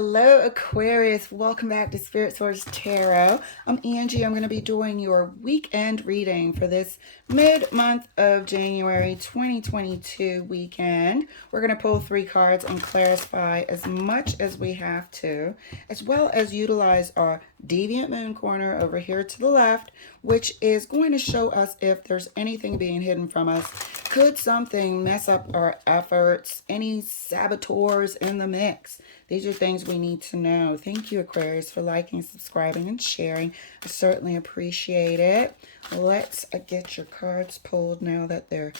Hello, Aquarius. Welcome back to Spirit Source Tarot. I'm Angie. I'm going to be doing your weekend reading for this mid-month of January 2022 weekend. We're going to pull 3 cards and clarify as much as we have to, as well as utilize our Deviant Moon corner over here to the left, which is going to show us if there's anything being hidden from us. Could something mess up our efforts? Any saboteurs in the mix? These are things we need to know. Thank you, Aquarius, for liking, subscribing, and sharing. I certainly appreciate it. Let's get your cards pulled now that they're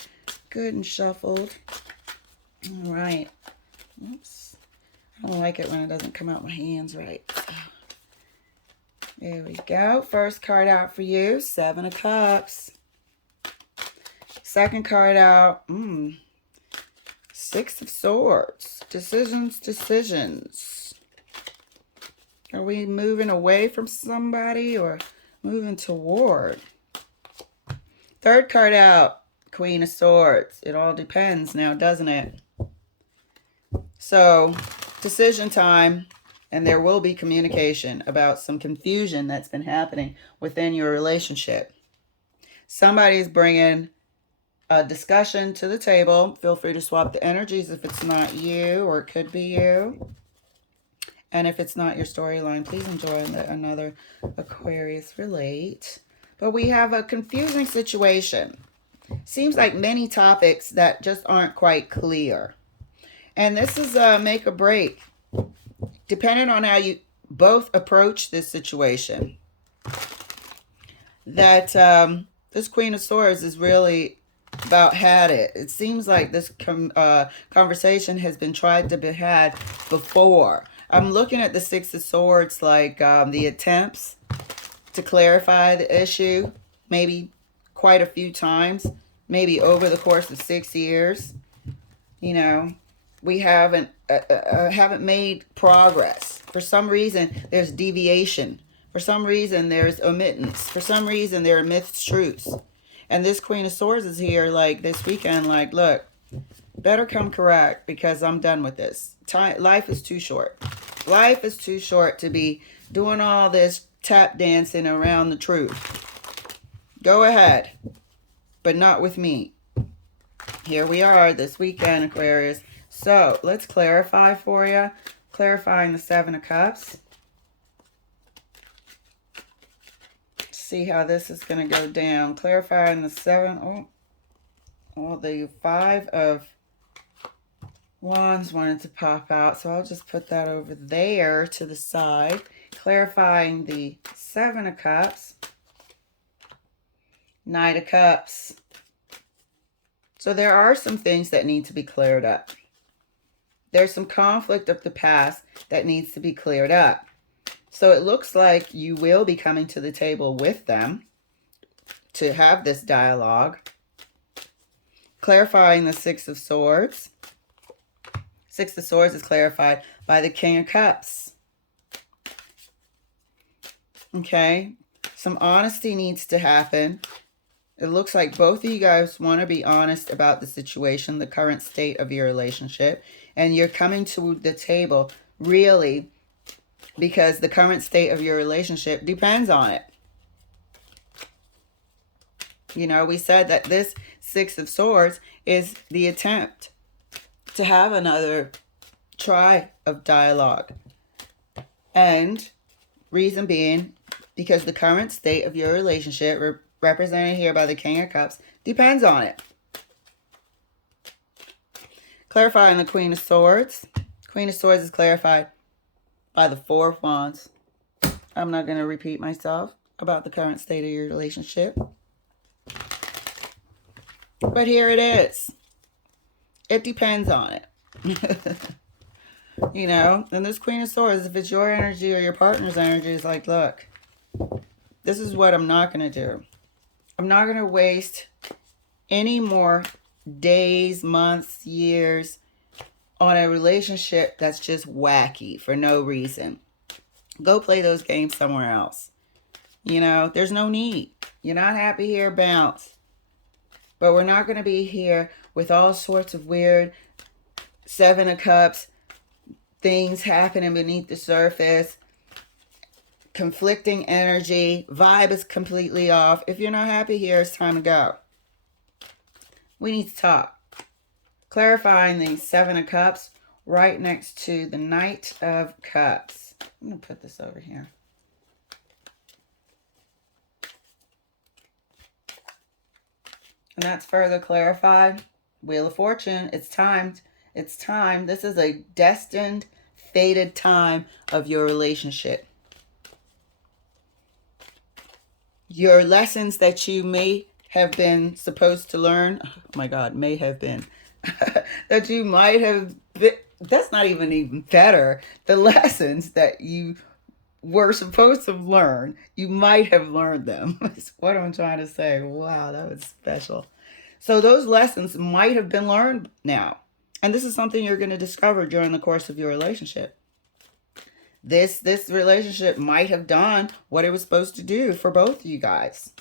good and shuffled. All right. Oops. I don't like it when it doesn't come out my hands right. So, there we go. First card out for you, 7 of Cups. Second card out, 6 of Swords. Decisions. Are we moving away from somebody or moving toward? Third card out, Queen of Swords. It all depends now, doesn't it? So, decision time, and there will be communication about some confusion that's been happening within your relationship. Somebody's bringing a discussion to the table. Feel free to swap the energies if it's not you, or it could be you. And if it's not your storyline, please enjoy and let another Aquarius relate. But we have a confusing situation. Seems like many topics that just aren't quite clear. And this is a make or break, depending on how you both approach this situation. That this Queen of Swords is really about had it. It seems like this conversation has been tried to be had before. I'm looking at the 6 of Swords like the attempts to clarify the issue, maybe quite a few times, maybe over the course of 6 years. You know, we haven't made progress. For some reason, there's deviation. For some reason, there's omittance. For some reason, there are truths. And this Queen of Swords is here like this weekend, like, look, better come correct because I'm done with this. Life is too short. Life is too short to be doing all this tap dancing around the truth. Go ahead, but not with me. Here we are this weekend, Aquarius. So let's clarify for you. Clarifying the 7 of Cups. See how this is going to go down. Clarifying the 7. The 5 of Wands wanted to pop out, so I'll just put that over there to the side. Clarifying the 7 of Cups. Knight of Cups. So there are some things that need to be cleared up. There's some conflict of the past that needs to be cleared up. So it looks like you will be coming to the table with them to have this dialogue. Clarifying the 6 of Swords. 6 of Swords is clarified by the King of Cups. Okay, some honesty needs to happen. It looks like both of you guys want to be honest about the situation, the current state of your relationship. And you're coming to the table really because the current state of your relationship depends on it. You know, we said that this 6 of Swords is the attempt to have another try of dialogue. And reason being, because the current state of your relationship, represented here by the King of Cups, depends on it. Clarifying the Queen of Swords. Queen of Swords is clarified by the 4 of Wands. I'm not going to repeat myself about the current state of your relationship. But here it is. It depends on it. You know, and this Queen of Swords, if it's your energy or your partner's energy, is like, look, this is what I'm not going to do. I'm not going to waste any more days, months, years on a relationship that's just wacky for no reason. Go play those games somewhere else. You know, there's no need. You're not happy here, bounce. But we're not going to be here with all sorts of weird 7 of Cups things happening beneath the surface, conflicting energy, vibe is completely off. If you're not happy here, it's time to go. We need to talk. Clarifying the Seven of Cups right next to the Knight of Cups. I'm going to put this over here. And that's further clarified. Wheel of Fortune, it's time. It's time. This is a destined, fated time of your relationship. Your lessons that you may have been supposed to learn, oh my God, may have been, that you might have been, that's not even better. The lessons that you were supposed to learn, you might have learned them. That's what I'm trying to say. Wow, that was special. So those lessons might have been learned now. And this is something you're going to discover during the course of your relationship. This relationship might have done what it was supposed to do for both of you guys.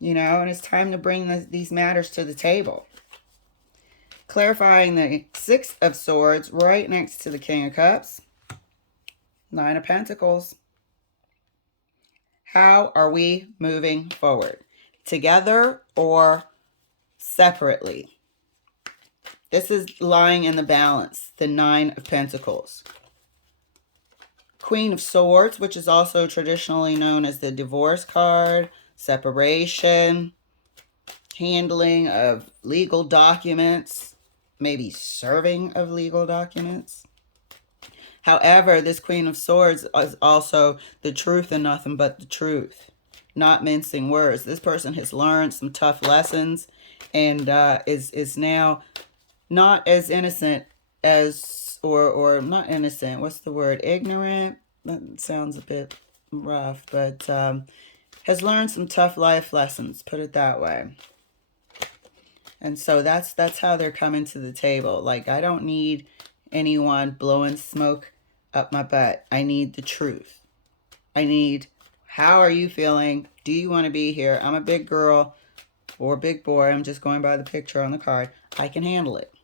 You know, and it's time to bring these matters to the table. Clarifying the Six of Swords right next to the King of Cups. Nine of Pentacles. How are we moving forward? Together or separately? This is lying in the balance. The Nine of Pentacles. Queen of Swords, which is also traditionally known as the divorce card. Separation. Handling of legal documents. Maybe serving of legal documents. However, this Queen of Swords is also the truth and nothing but the truth. Not mincing words. This person has learned some tough lessons and is now not as innocent as, or not innocent, what's the word? Ignorant? That sounds a bit rough, but has learned some tough life lessons, put it that way. And so that's how they're coming to the table. Like, I don't need anyone blowing smoke up my butt. I need the truth. I need, how are you feeling? Do you want to be here? I'm a big girl or big boy. I'm just going by the picture on the card. I can handle it.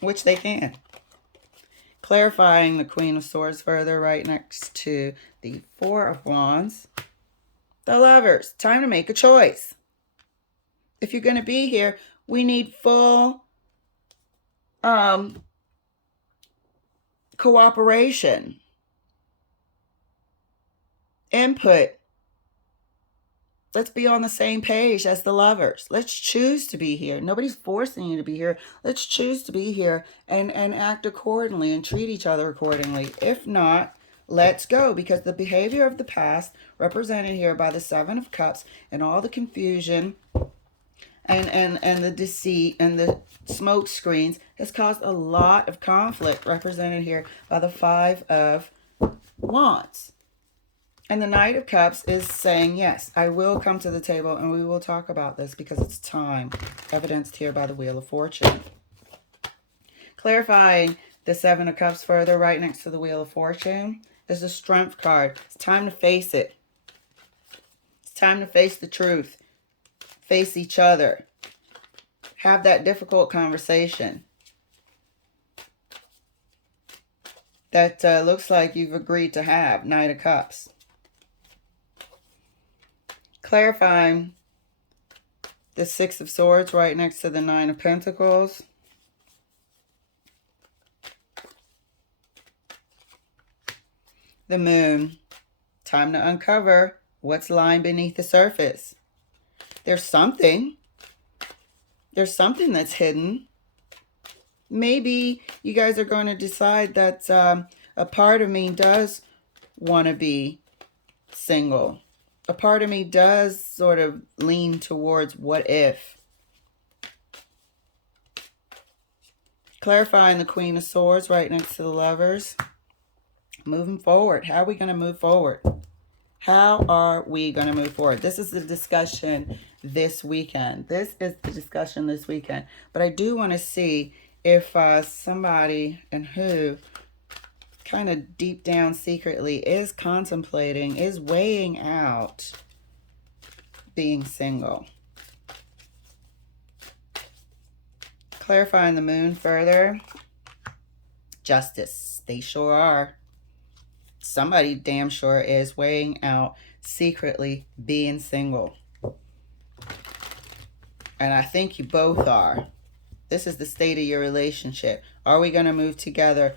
Which they can. Clarifying the Queen of Swords further right next to the Four of Wands. The Lovers. Time to make a choice. If you're going to be here, we need full cooperation, input. Let's be on the same page as the Lovers. Let's choose to be here. Nobody's forcing you to be here. Let's choose to be here and act accordingly and treat each other accordingly. If not, let's go, because the behavior of the past, represented here by the Seven of Cups and all the confusion and the deceit and the smoke screens, has caused a lot of conflict, represented here by the Five of Wands. And the Knight of Cups is saying, yes, I will come to the table and we will talk about this because it's time, evidenced here by the Wheel of Fortune. Clarifying the Seven of Cups further right next to the Wheel of Fortune is the Strength card. It's time to face it. It's time to face the truth. Face each other. Have that difficult conversation that looks like you've agreed to have. Knight of Cups. Clarifying the Six of Swords right next to the Nine of Pentacles. The Moon. Time to uncover what's lying beneath the surface. There's something. There's something that's hidden. Maybe you guys are going to decide that a part of me does want to be single. A part of me does sort of lean towards what if. Clarifying the Queen of Swords right next to the Lovers. Moving forward. How are we going to move forward? How are we going to move forward? This is the discussion this weekend. This is the discussion this weekend. But I do want to see if somebody and who kind of deep down secretly is contemplating, is weighing out being single. Clarifying the Moon further. Justice. They sure are. Somebody damn sure is weighing out secretly being single. And I think you both are. This is the state of your relationship. Are we going to move together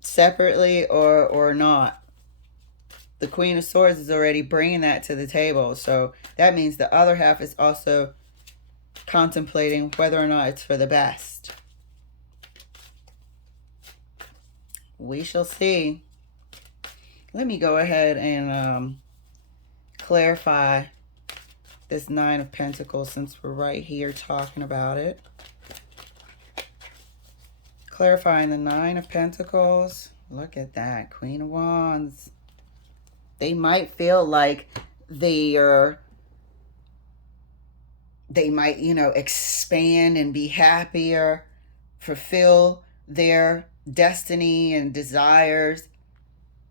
separately or not? The Queen of Swords is already bringing that to the table. So that means the other half is also contemplating whether or not it's for the best. We shall see. Let me go ahead and clarify this Nine of Pentacles since we're right here talking about it. Clarifying the Nine of Pentacles. Look at that. Queen of Wands. They might feel like they might, expand and be happier, fulfill their destiny and desires.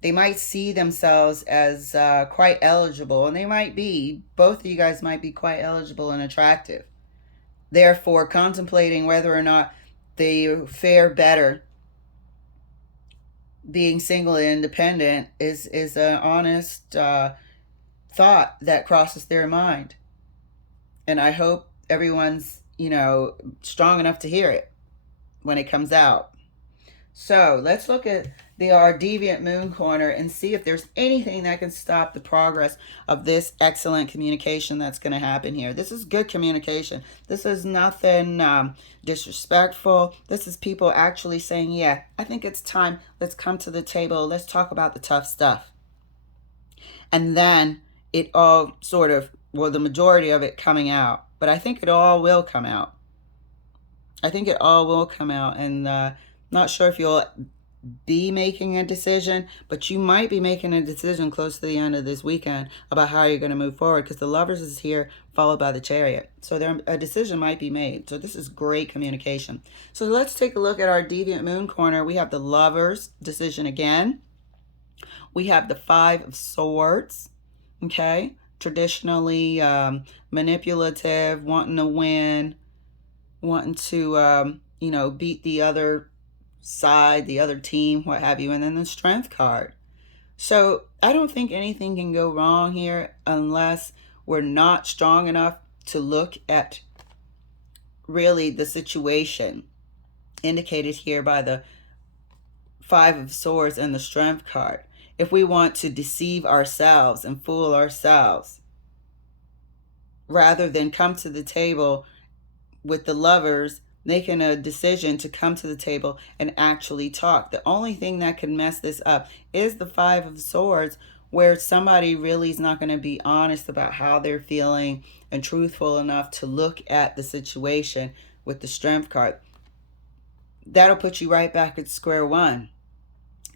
They might see themselves as quite eligible, and they might be. Both of you guys might be quite eligible and attractive. Therefore, contemplating whether or not they fare better being single and independent is an honest thought that crosses their mind. And I hope everyone's, strong enough to hear it when it comes out. So let's look at our deviant moon corner and see if there's anything that can stop the progress of this excellent communication that's going to happen here. This is good communication. This is nothing disrespectful. This is people actually saying, yeah, I think it's time. Let's come to the table. Let's talk about the tough stuff. And then it all sort of, the majority of it coming out. But I think it all will come out. I think it all will come out. And not sure if you'll be making a decision, but you might be making a decision close to the end of this weekend about how you're going to move forward, because the Lovers is here followed by the Chariot. So a decision might be made. So this is great communication. So let's take a look at our deviant moon corner. We have the Lovers decision again. We have the Five of Swords. Okay. Traditionally manipulative, wanting to win, wanting to, beat the other side, the other team, what have you. And then the Strength card. So I don't think anything can go wrong here unless we're not strong enough to look at really the situation indicated here by the Five of Swords and the Strength card. If we want to deceive ourselves and fool ourselves, rather than come to the table with the Lovers, making a decision to come to the table and actually talk. The only thing that can mess this up is the Five of Swords, where somebody really is not going to be honest about how they're feeling and truthful enough to look at the situation with the Strength card. That'll put you right back at square one.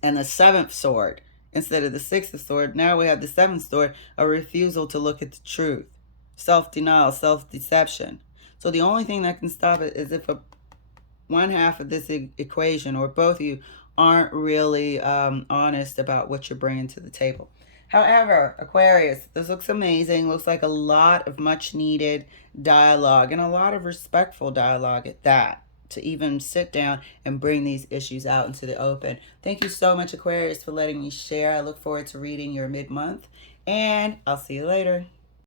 And the Seventh Sword, instead of the Sixth of Sword, now we have the Seventh Sword, a refusal to look at the truth. Self-denial, self-deception. So the only thing that can stop it is if one half of this equation, or both of you, aren't really honest about what you're bringing to the table. However, Aquarius, this looks amazing. Looks like a lot of much needed dialogue, and a lot of respectful dialogue at that, to even sit down and bring these issues out into the open. Thank you so much, Aquarius, for letting me share. I look forward to reading your mid-month, and I'll see you later.